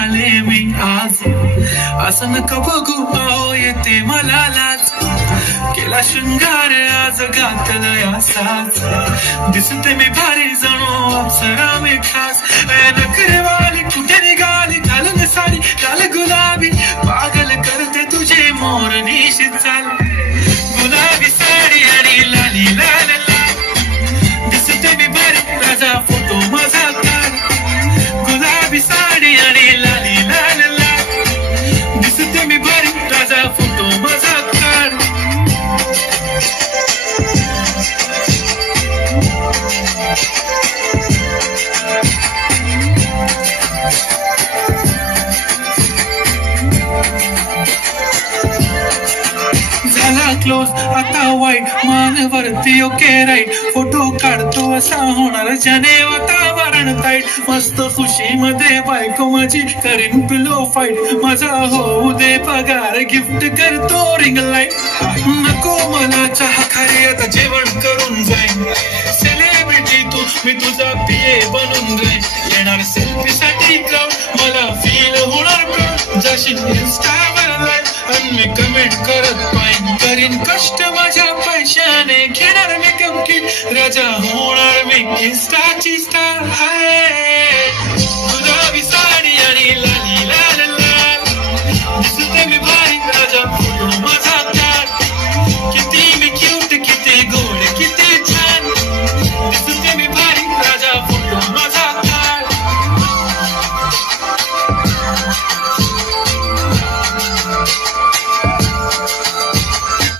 आले मी आज. असं नका बघू अहो येते मला लाज. केला शृंगार आज घातलं या साज. दिसते मी भारी जणू अप्सरा मी खास. नखरेवाली कुठे निघाली घालून साडी लाल गुलाबी. पागल करते तुझे मोरनीशी चाल. गुलाबी साडी आणि लाली लाल लाल. दिसते मी भारी राजा फोटो माझा काढ. गुलाबी साडी आणि लाली लाल लाल. दिसते मी भारी राजा फोटो माझा काढ. झाला क्लोज आता वाईट मानवरती ओके राईट. फोटो काढतो असा होणार ज्याने वातावरण ताईट. मस्त खुशी मध्ये बायको माझी करीन पिलो फाईट. माझा होऊ दे पगार गिफ्ट करतो रिंग लाईट. नको मला चहा खारी आता जेवण करून जाईन. सेलिब्रिटी तू मी तुझा पिये बनून जाईन. येणार सेल्फी साठी क्राऊड मला फील होणार प्राऊड. जाशील इन्स्टावर लाईव्ह आणि मी कमेंट करत पाहिन. करीन कष्ट माझ्या पैशाने घेणार मेकअप किट. राजा होणार मी इन्स्टाची स्टार.